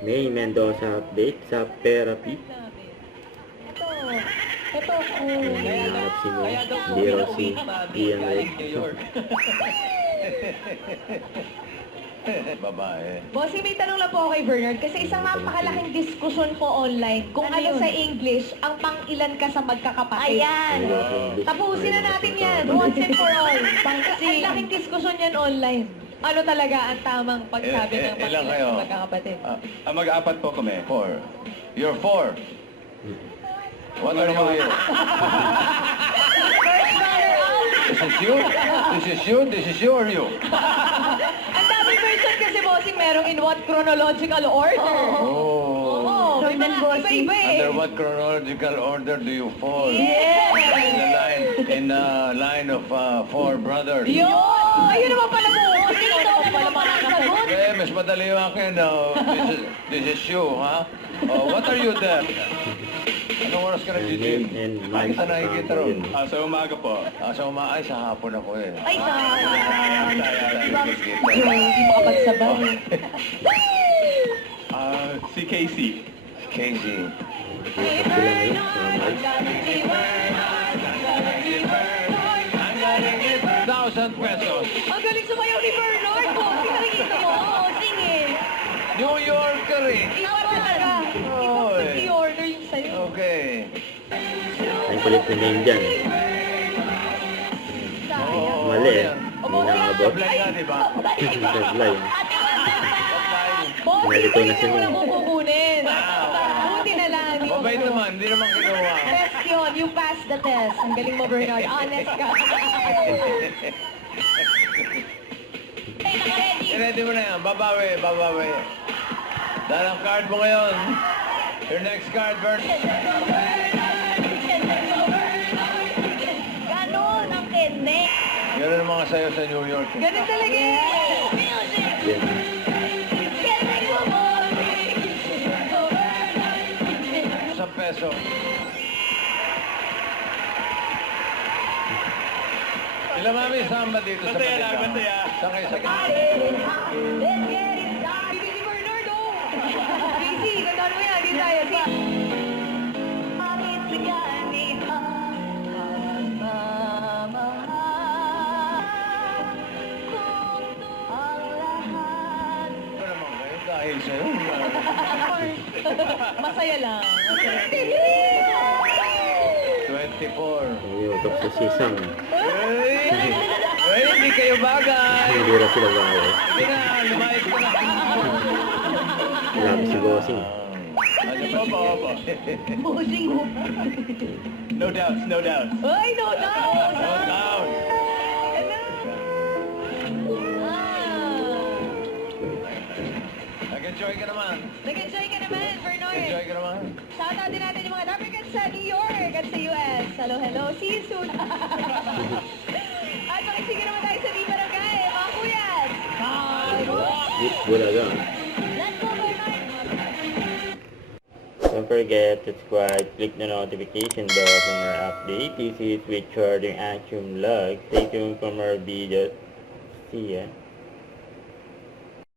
May Mendoza update sa therapy. Ito, Hinahanap si Mo, hindi raw si Ian Red. Babae. Bossy, may tanong lang po ako kay Bernard kasi isang napakalaking diskusyon po online kung ano sa English ang pang-ilan ka sa magkakapatid. Ayan. Tapusin na natin yan, once and for all. Ang laking diskusyon yan online. Ano talaga ang tamang pagsabi ng Ilan pang-ilan kayo? sa magkakapatid? Mag-apat po kami. 4. You're 4. What are you here? This is you? This is you? This is you or you? Ang daming version kasi, bossing, merong in what chronological order. Oh. Oo, may mga iba-iba eh. Under what chronological order do you fall? Yes! In the line of 4 brothers. Yun! Ayun naman pala mo. Ikaw pala makakasagot. Eh, mas madali yung akin. This is you, ha? Oh, what are you there? Anong oras ka nag-gym? Ay, kita nakikita ro. Sa umaga po. Sa umaay, sa hapon ako eh. Ay, sayang. Nakikita. Hindi makapagsabay. Si Casey. Casey. Usap sila ngayon sa Mars. 1,000 pesos. Ang galing sumayaw ni Bernard. Bossing, nakikita mo. Bossing eh. New Yorker eh. Iba talaga. Ibang Oy. i-order yung sa'yo. Okay. Ang kulit na name dyan. Sayang. Mali eh. yan. Hindi nakabot. Apply nga, di ba? Reply. Apply. Bossing, Nalito na hindi si mo Mo. na kukunin. Buti na lang. Hindi mo Mabait naman, hindi naman kinuha. Test yun. You passed the test. Ang galing mo, Bernard. Honest ka. I-ready mo na yan. Babawi, babawi. Dahil ang card mo ngayon. Your next card, Bert. Ganon ang kende. Ganun ang mga sayo sa New York. Ganun talaga eh. Yan. Isang peso. Ilan mami samba dito sa Masaya lang, Manila? masaya. Saan kayo sa Bibi si Bernard, oh. Casey, gandaan mo yan. Di tayo. Si... Ito naman kayo dahil sa'yo. Masaya lang. 24. Umiutok sa sisang. Ay, hindi kayo bagay. Hindi raw sila bagay. Hindi na, lumayas ka na. Wala ko si Bossing. Opo, opo. Bossing mo. No doubts, no doubts. Ay, no doubt. No down. Nag-enjoy ka naman. Nag-enjoy ka naman, Bernard. Nag-enjoy ka naman. Shoutout din natin yung mga Africans sa New York at sa US. Hello, hello. See you soon. At makisige naman tayo sa Viva Barangay, mga kuyas. Bulaga. Let's go, Bernard. Don't forget to subscribe, click the notification bell for more updates. This is with Charting Action Vlog. Stay tuned for more videos. See ya.